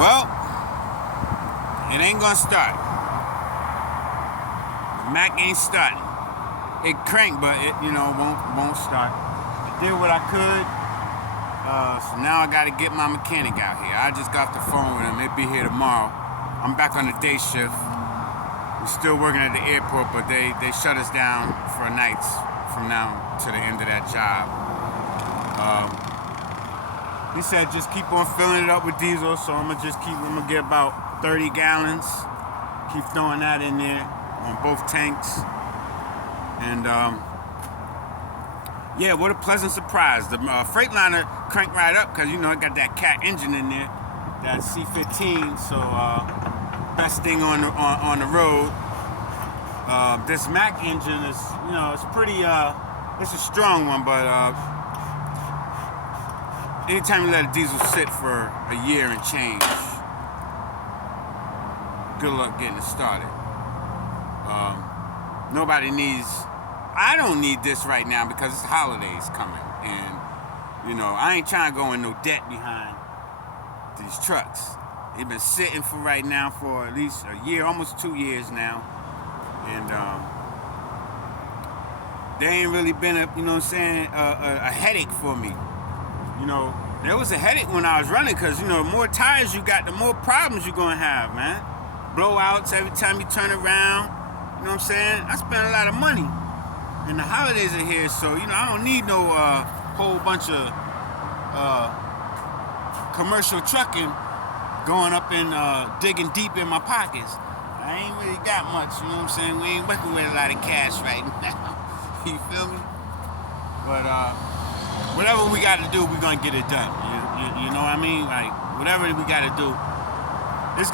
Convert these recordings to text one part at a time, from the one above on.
Well, it ain't gonna start. The Mac ain't starting. It cranked, but it, won't start. I did what I could. So now I gotta get my mechanic out here. I just got the phone with him. He'll be here tomorrow. I'm back on the day shift. We're still working at the airport, but they shut us down for nights from now to the end of that job. He said just keep on filling it up with diesel, so I'm gonna get about 30 gallons. Keep throwing that in there on both tanks. And yeah, what a pleasant surprise. The Freightliner cranked right up because, it got that cat engine in there, that C15, so best thing on the road. This Mac engine is, it's pretty, it's a strong one, but anytime you let a diesel sit for a year and change, good luck getting it started. I don't need this right now because it's holidays coming, and I ain't trying to go in no debt behind these trucks. They've been sitting for right now for at least a year, almost 2 years now, and they ain't really been a headache for me. There was a headache when I was running because, the more tires you got, the more problems you're going to have, man. Blowouts every time you turn around. You know what I'm saying? I spent a lot of money. And the holidays are here, so, I don't need no whole bunch of commercial trucking going up and digging deep in my pockets. I ain't really got much, you know what I'm saying? We ain't working with a lot of cash right now. You feel me? But, whatever we got to do, we're going to get it done. You know what I mean? Like, whatever we got to do, we're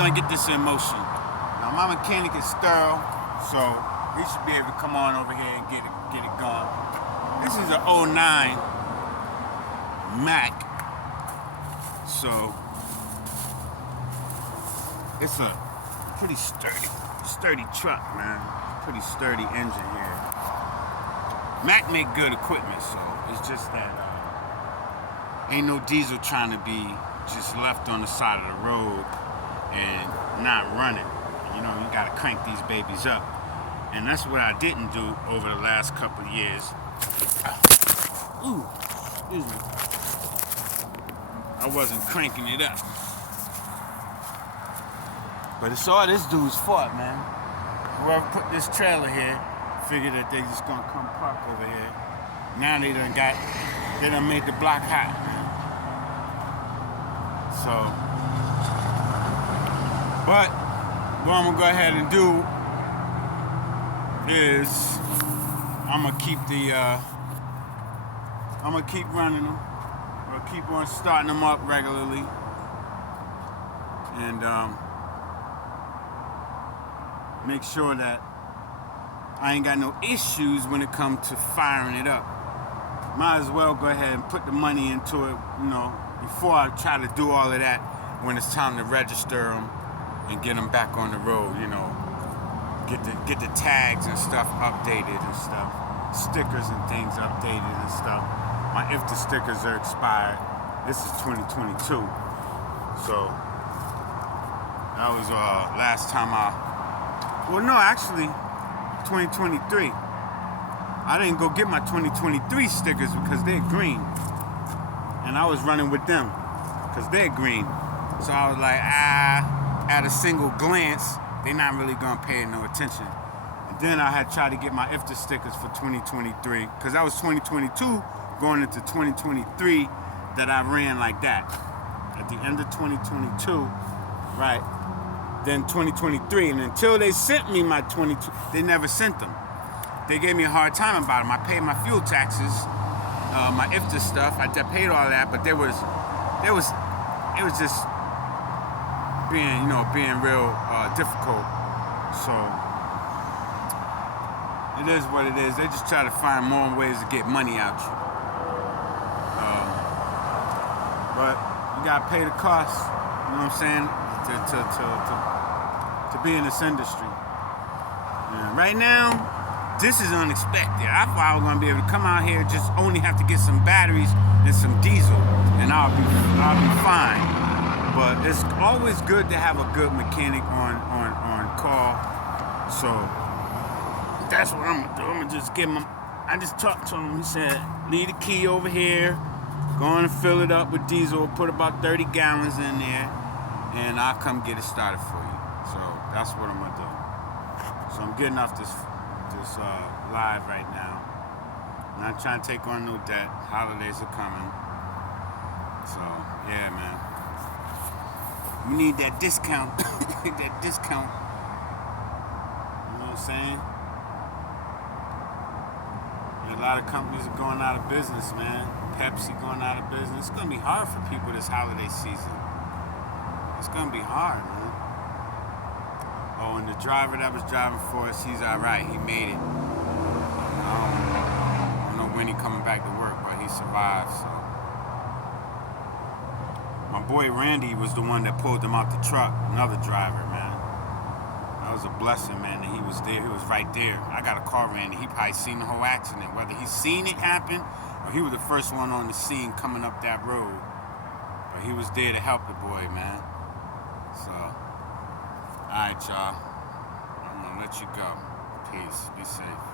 going to get this in motion. Now, my mechanic is thorough, so he should be able to come on over here and get it going. This is an '09 Mac, so it's a pretty sturdy truck, man. Pretty sturdy engine here. Mac make good equipment, so it's just that ain't no diesel trying to be just left on the side of the road and not running. You gotta crank these babies up, and that's what I didn't do over the last couple of years. Ooh, excuse me. I wasn't cranking it up, but it's all this dude's fault, man. Whoever put this trailer here figured that they just gonna come park over here. Now they done made the block hot, man. So, but what I'm gonna go ahead and do is I'm gonna keep running them. I'm gonna keep on starting them up regularly, and make sure that I ain't got no issues when it comes to firing it up. Might as well go ahead and put the money into it, before I try to do all of that when it's time to register them and get them back on the road, get the tags and stuff updated and stuff, stickers and things updated and stuff. My if the stickers are expired. This is 2022, so that was last time actually 2023. I didn't go get my 2023 stickers because they're green, and I was running with them because they're green. So I was like, at a single glance, they're not really gonna pay no attention. And then I had tried to get my IFTA stickers for 2023 because that was 2022 going into 2023 that I ran like that. At the end of 2022, right? Then 2023, and until they sent me my 22, they never sent them. They gave me a hard time about them. I paid my fuel taxes, my IFTA stuff. I paid all that, but it was just being real difficult. So it is what it is. They just try to find more ways to get money out you. But you gotta pay the cost. You know what I'm saying? To be in this industry. And right now, this is unexpected. I thought I was gonna be able to come out here, just only have to get some batteries and some diesel, and I'll be fine. But it's always good to have a good mechanic on call. So that's what I'm gonna do. I'm gonna just give him. I just talked to him. He said, leave the key over here. Go on and fill it up with diesel. Put about 30 gallons in there, and I'll come get it started for you. So that's what I'm gonna do. So I'm getting off this live right now. I'm not trying to take on no debt. Holidays are coming. So yeah, man. You need that discount. That discount. You know what I'm saying? A lot of companies are going out of business, man. Pepsi going out of business. It's gonna be hard for people this holiday season. It's gonna be hard, man. Oh, and the driver that was driving for us, he's all right. He made it. I don't know when he coming back to work, but he survived. So my boy Randy was the one that pulled him out the truck. Another driver, man. That was a blessing, man, that he was there. He was right there. I got to call Randy. He probably seen the whole accident. Whether he seen it happen or he was the first one on the scene coming up that road. But he was there to help the boy, man. So, all right, y'all. I'm going to let you go. Peace. Be safe.